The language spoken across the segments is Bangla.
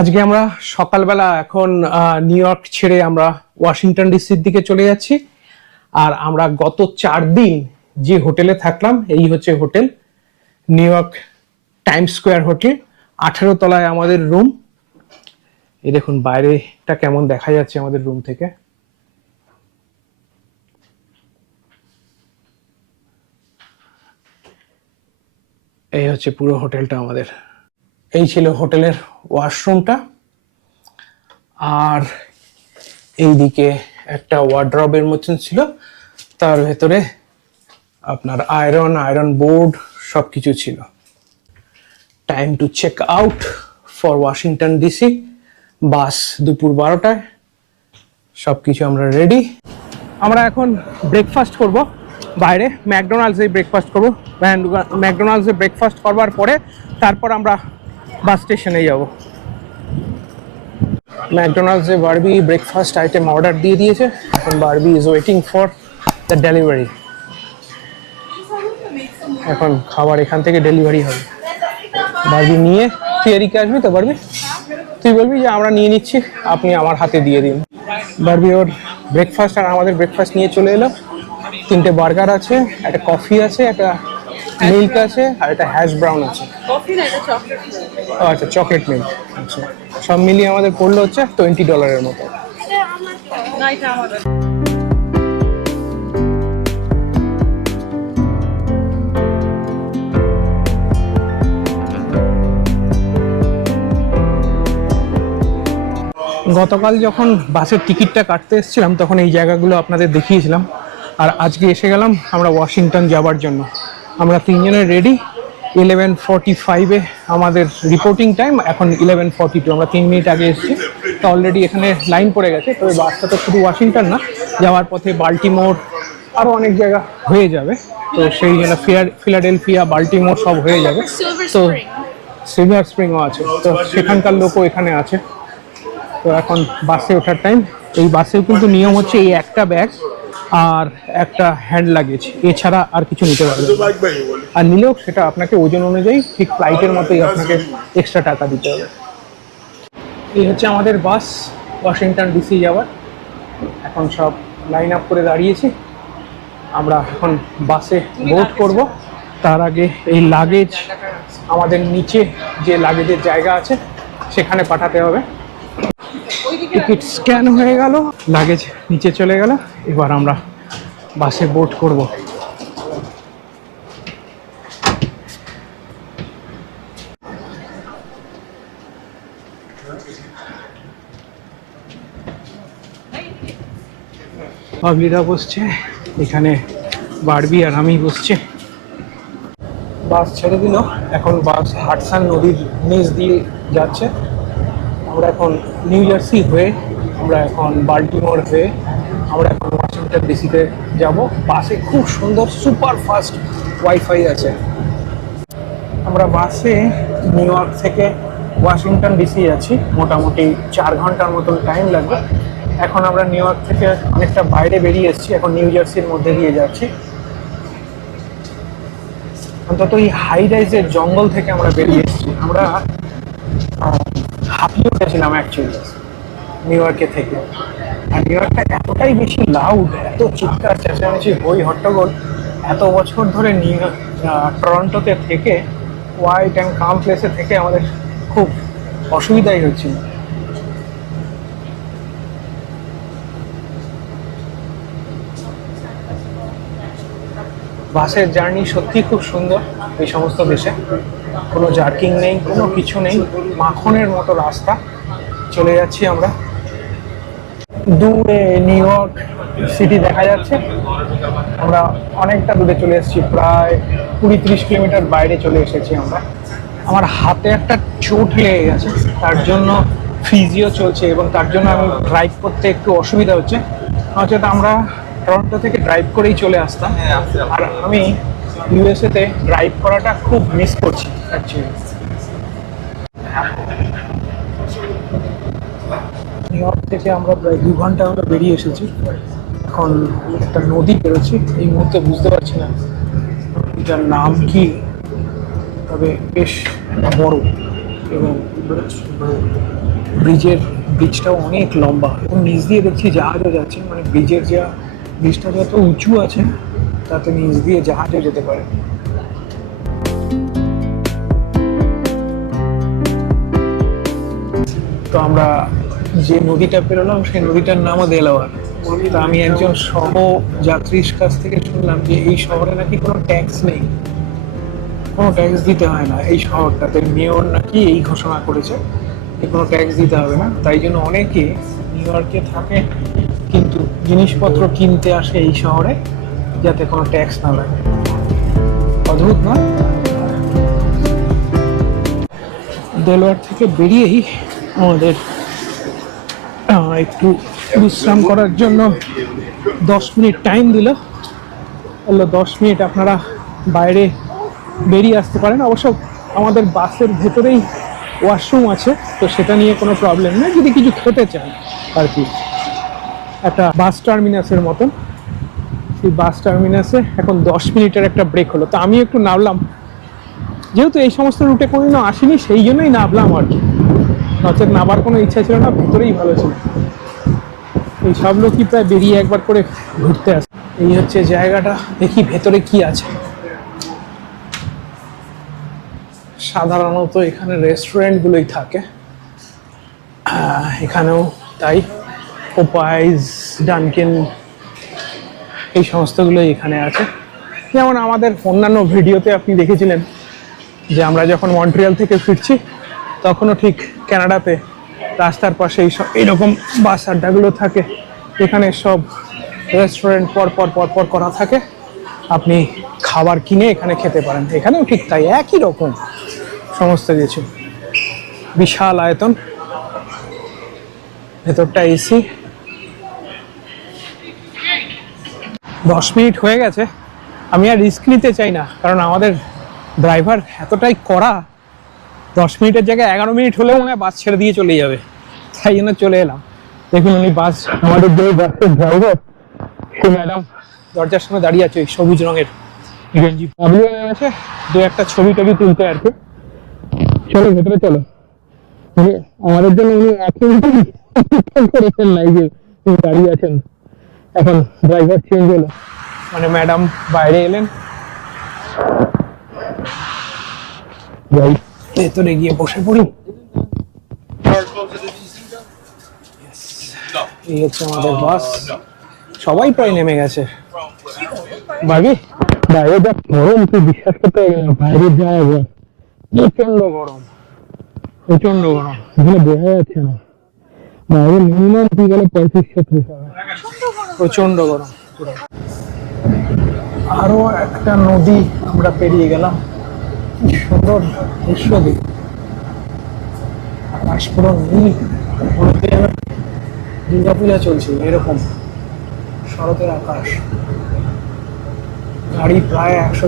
আজকে আমরা সকালবেলা এখন নিউ ইয়র্ক ছেড়ে আমরা ওয়াশিংটন ডিসির দিকে চলে যাচ্ছি। আর আমরা গত চার দিন যে হোটেলে থাকলাম, এই হচ্ছে hotel New York Time Square hotel আঠেরো তলায় আমাদের রুম এই দেখুন, বাইরেটা কেমন দেখা যাচ্ছে আমাদের রুম থেকে। এই হচ্ছে পুরো হোটেলটা আমাদের। এই ছিল হোটেলের ওয়াশরুমটা। আর এইদিকে একটা ওয়ার্ড্রবের মতন ছিল। তার ভেতরে আপনার আয়রন আয়রন বোর্ড সব কিছু ছিল time to check out for Washington DC bus দুপুর বারোটায়। সব কিছু আমরা রেডি আমরা এখন ব্রেকফাস্ট করব। বাইরে ম্যাকডোনাল্ডসে ব্রেকফাস্ট করব। ম্যাকডোনাল্ডসে ব্রেকফাস্ট করবার পরে তারপর আমরা বাস স্টেশনে যাব। ম্যাকডোনাল্ডসে বারবি ব্রেকফাস্ট আইটেম অর্ডার দিয়ে দিয়েছে। এখন Barbie is waiting for the delivery এখন খাবার এখান থেকে ডেলিভারি হবে। বারবি নিয়ে, তুই এদিকে আসবি তো বারবি তুই বলবি যে আমরা নিয়ে নিচ্ছি, আপনি আমার হাতে দিয়ে দিন। বারবি ওর ব্রেকফাস্ট আর আমাদের ব্রেকফাস্ট নিয়ে চলে এলো। তিনটে বার্গার আছে, একটা কফি আছে, একটা মিল্ক আছে আর একটা হ্যাশ ব্রাউন আছে। কফি না এটা চকলেট ও আচ্ছা চকলেট মিল্ক আচ্ছা সব মিলিয়ে আমাদের পড়ল হচ্ছে টোয়েন্টি ডলারের মতো। এটা গতকাল যখন বাসের টিকিটটা কাটতে এসেছিলাম তখন এই জায়গাগুলো আপনাদের দেখিয়েছিলাম। আর আজকে এসে গেলাম আমরা ওয়াশিংটন যাবার জন্য। আমরা তিনজনের রেডি ইলেভেন ফর্টি ফাইভে আমাদের রিপোর্টিং টাইম এখন ইলেভেন ফর্টি টু আমরা তিন মিনিট আগে এসেছি। তো অলরেডি এখানে লাইন পড়ে গেছে তবে বাসটা তো শুধু ওয়াশিংটন না যাওয়ার পথে বাল্টিমোর আরও অনেক জায়গা হয়ে যাবে। তো সেই জন্য ফিয়ার ফিলাডেলফিয়া বাল্টিমোর সব হয়ে যাবে। তো সিলভার স্প্রিংও আছে। তো সেখানকার লোকও এখানে আছে। তো এখন বাসে ওঠার টাইম এই বাসেও কিন্তু নিয়ম হচ্ছে এই একটা ব্যাগ আর একটা হ্যান্ড লাগেজ এছাড়া আর কিছু নিতে পারবে আর নিলেও সেটা আপনাকে ওজন অনুযায়ী ঠিক ফ্লাইটের মতোই আপনাকে এক্সট্রা টাকা দিতে হবে। এই হচ্ছে আমাদের বাস ওয়াশিংটন ডিসি যাওয়ার। এখন সব লাইন আপ করে দাঁড়িয়েছি। আমরা এখন বাসে বোট করব। তার আগে এই লাগেজ আমাদের নিচে যে লাগেজের জায়গা আছে, সেখানে পাঠাতে হবে। টিকিট স্ক্যান হয়ে গেল লাগেজ নিচে চলে গেল, এবার আমরা বাসে বোট করব। পাবলিরা বসছে, এখানে বারবি আর আমি বসছে। বাস ছেড়ে দিল, এখন বাস হাটসান নদীর নিচ দিয়ে যাচ্ছে। আমরা এখন নিউ জার্সি হয়ে, আমরা এখন বাল্টিমোর হয়ে, আমরা এখন ওয়াশিংটন ডিসিতে যাব। বাসে খুব সুন্দর সুপার ফাস্ট ওয়াইফাই আছে। আমরা বাসে নিউ ইয়র্ক থেকে ওয়াশিংটন ডিসি যাচ্ছি। মোটামুটি চার ঘণ্টার মতন টাইম লাগবে। এখন আমরা নিউ ইয়র্ক থেকে অনেকটা বাইরে বেরিয়ে এসেছি। এখন নিউ জার্সির মধ্যে দিয়ে যাচ্ছি। অন্তত এই হাই রাইজের জঙ্গল থেকে আমরা বেরিয়ে এসেছি। আমরা হাঁপিয়ে উঠেছিলাম অ্যাকচুয়ালি নিউ ইয়র্কে থেকে। আর নিউ ইয়র্কটা এতটাই বেশি লাউড এত চিৎকার, চেঁচামেচি হই হট্টগোল, এত বছর ধরে নিউ টরন্টোতে থেকে হোয়াইট অ্যান্ড কাম প্লেসে থেকে আমাদের খুব অসুবিধাই হচ্ছিল। বাসের জার্নি সত্যি খুব সুন্দর এই সমস্ত দেশে। কোনো জার্কিং নেই, কোনো কিছু নেই, মাখনের মতো রাস্তা। চলে যাচ্ছি আমরা। দূরে নিউ ইয়র্ক সিটি দেখা যাচ্ছে। আমরা অনেকটা দূরে চলে এসেছি, প্রায় কুড়ি ত্রিশ কিলোমিটার বাইরে চলে এসেছি আমরা। আমার হাতে একটা চোট লেগে গেছে, তার জন্য ফিজিও চলছে এবং তার জন্য আমি ড্রাইভ করতে একটু অসুবিধা হচ্ছে। নচেত আমরা টরন্টো থেকে ড্রাইভ করেই চলে আসতাম। আর আমি ইউএসএতে ড্রাইভ করাটা খুব মিস করছি। নিউ ইয়র্ক থেকে আমরা প্রায় দু ঘণ্টা আমরা বেরিয়ে এসেছি। এখন একটা নদী বেরোচ্ছি। এই মুহূর্তে বুঝতে পারছি না নদীটার নাম কি, তবে বেশ বড় এবং ব্রিজের ব্রিজটাও অনেক লম্বা। এবং নিচ দিয়ে দেখছি জাহাজও যাচ্ছে মানে ব্রিজের যা ব্রিজটা যত উঁচু আছে, তাতে নিচ দিয়ে জাহাজও যেতে পারে। তো আমরা যে নদীটা পেরোলাম, সেই নদীটার নামও দেলাওয়ার। তো আমি একজন সহ যাত্রীর কাছ থেকে শুনলাম যে এই শহরে নাকি কোনো ট্যাক্স নেই। কোনো ট্যাক্স দিতে হয় না এই শহরটাতে। মেয়র নাকি এই ঘোষণা করেছে যে কোনো ট্যাক্স দিতে হবে না। তাই জন্য অনেকে নিউ ইয়র্কে থাকে, কিন্তু জিনিসপত্র কিনতে আসে এই শহরে যাতে কোনো ট্যাক্স না লাগে। অদ্ভুত নয় দেলোয়ার থেকে বেরিয়েই আমাদের একটু বিশ্রাম করার জন্য দশ মিনিট টাইম দিল। বলল, দশ মিনিট আপনারা বাইরে বেরিয়ে আসতে পারেন। অবশ্য আমাদের বাসের ভেতরেই ওয়াশরুম আছে, তো সেটা নিয়ে কোনো প্রবলেম নেই। যদি কিছু খেতে চান আর কি, একটা বাস টার্মিনাসের মতন। সেই বাস টার্মিনাসে এখন দশ মিনিটের একটা ব্রেক হলো। তো আমি একটু নামলাম। যেহেতু এই সমস্ত রুটে কোনোদিনও আসিনি, সেই জন্যই নামলাম আর কি। নচেত নামার কোনো ইচ্ছা ছিল না, ভেতরেই ভালো ছিল। এই সব লোকই প্রায় বেরিয়ে একবার করে ঘুরতে আসে। এই হচ্ছে জায়গাটা, দেখি ভেতরে কি আছে। সাধারণত এখানে রেস্টুরেন্টগুলোই থাকে। এখানেও তাই পোপাইজ ডানকিন এই সমস্তগুলোই এখানে আছে। যেমন আমাদের অন্যান্য ভিডিওতে আপনি দেখেছিলেন যে আমরা যখন মন্ট্রিয়াল থেকে ফিরছি তখনও ঠিক কানাডাতে রাস্তার পাশে এই সব এইরকম বাস আড্ডাগুলো থাকে। এখানে সব রেস্টুরেন্ট পর পর পর পর করা থাকে। আপনি খাবার কিনে এখানে খেতে পারেন। এখানেও ঠিক তাই, একই রকম সমস্ত কিছু। বিশাল আয়তন। ভেতরটা এসি। দশ মিনিট হয়ে গেছে। আমি আর রিস্ক নিতে চাই না, কারণ আমাদের ড্রাইভার এতটাই করা দশ মিনিটের জায়গায় এগারো মিনিট হলেও মনে হয় বাস ছেড়ে দিয়ে চলে যাবে। তাই জন্য চলে এলাম। দেখুন উনি বাস আমাদের যে বাসের ড্রাইভার সে ম্যাডাম দরজার সামনে দাঁড়িয়ে আছে সবুজ রঙের। গেঞ্জি পাবলিও আছে দু একটা ছবি টবি তুলতে আর কি। চলো ভেতরে চলো। আমাদের জন্য উনি এক মিনিট করেছেন নাই যে উনি দাঁড়িয়ে আছেন। এখন ড্রাইভার চেঞ্জ হলো। মানে ম্যাডাম বাইরে এলেন। যাই ভেতরে গিয়ে বসে পড়ি। এই হচ্ছে আমাদের বাস সবাই প্রায় নেমে গেছে। বাইরে যা গরম তুই বিশ্বাস করতে পারবি না বাইরে যা প্রচণ্ড গরম প্রচণ্ড গরম এখানে বোঝা যাচ্ছে না। বাইরে মিনিমাম তুই গেলে পঁয়ত্রিশ ছত্রিশ হবে। প্রচণ্ড গরম। আরও একটা নদী আমরা পেরিয়ে গেলাম। সুন্দর দৃশ্য দিক আকাশ পুরো নীল দুর্গাপূজা চলছে, এরকম। শরতের আকাশ। গাড়ি প্রায় একশো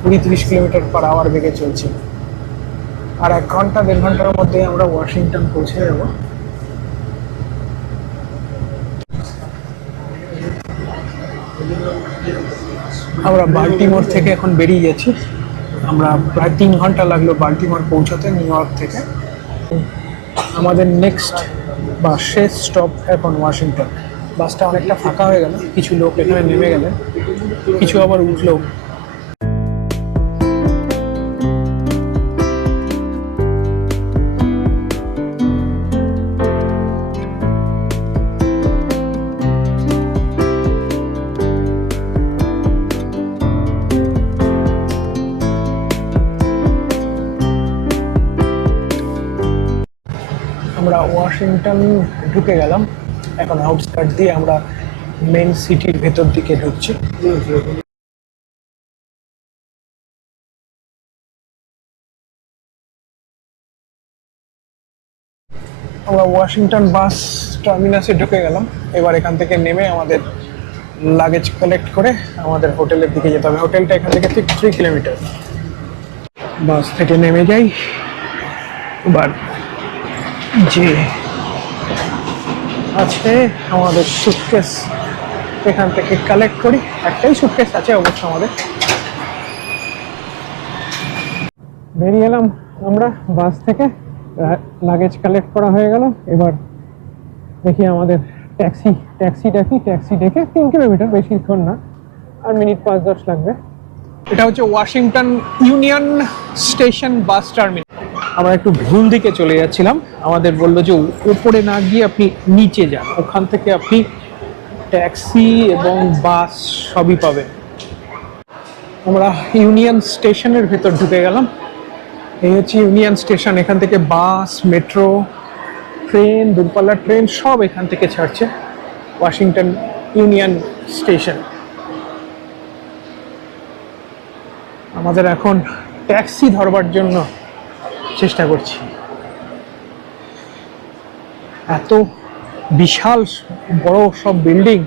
কুড়ি তিরিশ কিলোমিটার পার আওয়ার বেগে চলছে। আর এক ঘণ্টা, দেড় ঘণ্টার মধ্যে আমরা ওয়াশিংটন পৌঁছে যাব। আমরা বাল্টিমোর থেকে এখন বেরিয়ে যাচ্ছি। আমরা প্রায় তিন ঘণ্টা লাগল বাল্টিমোর পৌঁছাতে নিউ ইয়র্ক থেকে। আমাদের নেক্সট বা শেষ স্টপ এখন ওয়াশিংটন। বাসটা অনেকটা ফাঁকা হয়ে গেল, কিছু লোক এখানে নেমে গেলেন, কিছু আবার উঠল। ওয়াশিংটন ঢুকে গেলাম। এখন আউটস্কার্ট দিয়ে আমরা মেন সিটির ভেতর দিকে ঢুকছি। আমরা ওয়াশিংটন বাস টার্মিনাসে ঢুকে গেলাম। এবার এখান থেকে নেমে আমাদের লাগেজ কালেক্ট করে আমাদের হোটেলের দিকে যেতে হবে। হোটেলটা এখান থেকে ঠিক থ্রি কিলোমিটার বাস থেকে নেমে যাই। এবার যে আছে আমাদের সুটকেস এখান থেকে কালেক্ট করি। একটাই সুটকেস আছে অবশ্য আমাদের। বেরিয়ে এলাম আমরা বাস থেকে। লাগেজ কালেক্ট করা হয়ে গেল। এবার দেখি আমাদের ট্যাক্সি ট্যাক্সি ডাকি ট্যাক্সি ডেকে তিন কিলোমিটার বেশিক্ষণ না। আর মিনিট পাঁচ দশ লাগবে। এটা হচ্ছে Washington Union Station bus terminal আমরা একটু ভুল দিকে চলে যাচ্ছিলাম। আমাদের বলল যে উপরে না গিয়ে আপনি নিচে যান। ওখান থেকে আপনি ট্যাক্সি এবং বাস সবই পাবেন। আমরা ইউনিয়ন স্টেশনের ভেতর ঢুকে গেলাম। এই হচ্ছে ইউনিয়ন স্টেশন। এখান থেকে বাস, মেট্রো, ট্রেন, দূরপাল্লার ট্রেন সব এখান থেকে ছাড়ছে ওয়াশিংটন ইউনিয়ন স্টেশন। আমাদের এখন ট্যাক্সি ধরবার জন্য চেষ্টা করছি। এত বিশাল বড় সব বিল্ডিং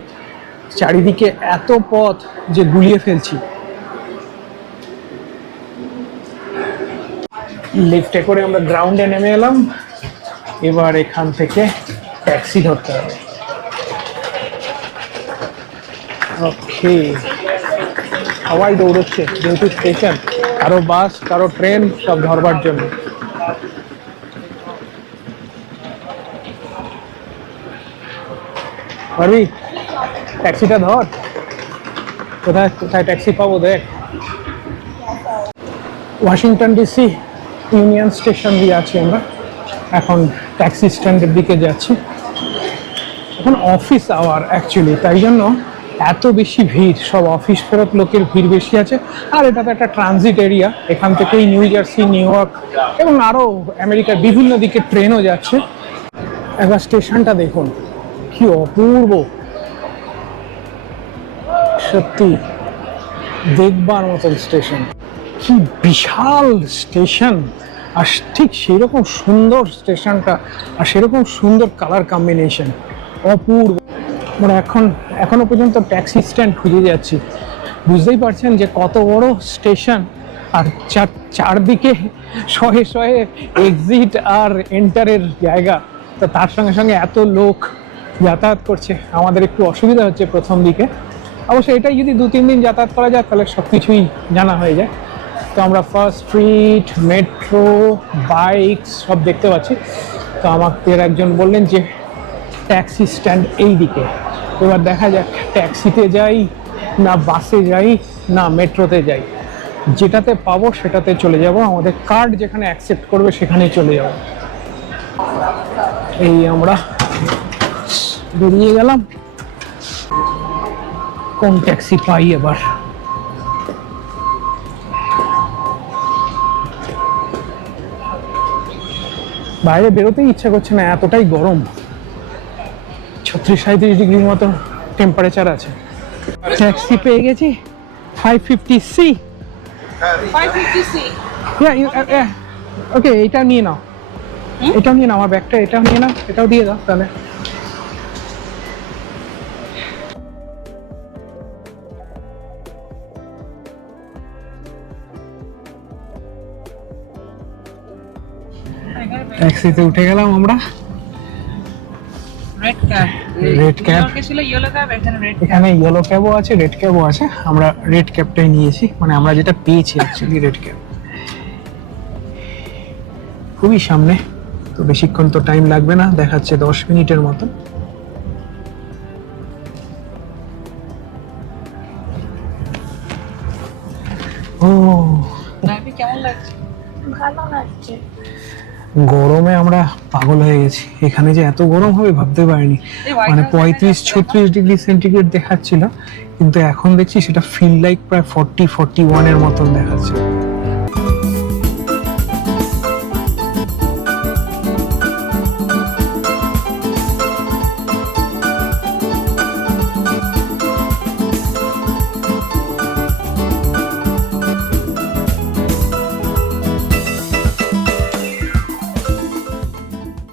চারিদিকে এত পথ যে গুলিয়ে ফেলছি। লিফটে করে আমরা গ্রাউন্ডে নেমে এলাম। এবার এখান থেকে ট্যাক্সি ধরতে হবে। ওকে সবাই দৌড়চ্ছে, যেহেতু স্টেশন কারও বাস কারও ট্রেন সব ধরবার জন্য। পারবি ট্যাক্সিটা ধর। কোথায় কোথায় ট্যাক্সি পাবো দেখ। ওয়াশিংটন ডিসি, ইউনিয়ন স্টেশন দিয়ে আছি আমরা। এখন ট্যাক্সি স্ট্যান্ডের দিকে যাচ্ছি। এখন অফিস আওয়ার অ্যাকচুয়ালি তাই জন্য এত বেশি ভিড়। সব অফিস ফেরত লোকের ভিড় বেশি আছে। আর এটা তো একটা ট্রানজিট এরিয়া এখান থেকেই নিউ জার্সি নিউ ইয়র্ক এবং আরও আমেরিকার বিভিন্ন দিকে ট্রেনও যাচ্ছে। একবার স্টেশনটা দেখুন। কি অপূর্ব। সত্যি, দেখবার মতন স্টেশন। কি বিশাল স্টেশন। আর ঠিক সেরকম সুন্দর স্টেশনটা আর সেরকম সুন্দর কালার কম্বিনেশন অপূর্ব। মানে এখন, এখনও পর্যন্ত ট্যাক্সি স্ট্যান্ড খুঁজে যাচ্ছি। বুঝতেই পারছেন যে কত বড় স্টেশন। আর চার, চারদিকে শহে শহে এক্সিট আর এন্টারের জায়গা। তো তার সঙ্গে সঙ্গে এত লোক। যাতায়াত করছে। আমাদের একটু অসুবিধা হচ্ছে প্রথম দিকে। অবশ্য এটাই যদি দু, তিন দিন যাতায়াত করা যায়, তাহলে সব কিছুই জানা হয়ে যায়। তো আমরা ফার্স্ট স্ট্রিট মেট্রো বাইক সব দেখতে পাচ্ছি। তো আমাদের একজন বললেন যে ট্যাক্সি স্ট্যান্ড এই দিকে। এবার দেখা যাক ট্যাক্সিতে যাই, না বাসে যাই, না মেট্রোতে যাই। যেটাতে পাবো, সেটাতে চলে যাব। আমাদের কার্ড যেখানে অ্যাকসেপ্ট করবে, সেখানেই চলে যাব। এই আমরা বেরিয়ে গেলাম। কোন ট্যাক্সি পাই এবার? বাইরে বেরোতেই ইচ্ছা করছে না এতটাই গরম। ছত্রিশ সাঁত্রিশ ডিগ্রির মতো টেম্পারেচার আছে। ট্যাক্সি পেয়ে গেছি five fifty C 550 C. Okay এটা নিয়ে নাও। এটাও নিয়ে নাও আমার ব্যাগটা এটাও নিয়ে নাও এটাও দিয়ে দাও তাহলে। ট্যাক্সিতে উঠে গেলাম আমরা. ছিল ইয়েলো ক্যাব এখানে রেড এখানে ইয়েলো ক্যাবও আছে রেড ক্যাবও আছে। আমরা রেড ক্যাবটাই নিয়েছি মানে আমরা যেটা পেয়েছি অ্যাকচুয়ালি রেড ক্যাব খুবই সামনে তো বেশিক্ষণ তো টাইম লাগবে না দেখাচ্ছে দশ মিনিটের মতো ও। কেমন লাগছে? ভালো লাগছে। গরমে আমরা পাগল হয়ে গেছি। এখানে যে এত গরম হবে ভাবতে পারিনি। মানে পঁয়ত্রিশ ছত্রিশ ডিগ্রি সেন্টিগ্রেড দেখাচ্ছিল কিন্তু এখন দেখছি সেটা ফিল লাইক প্রায় ফর্টি ফর্টি ওয়ানের মতন দেখাচ্ছে।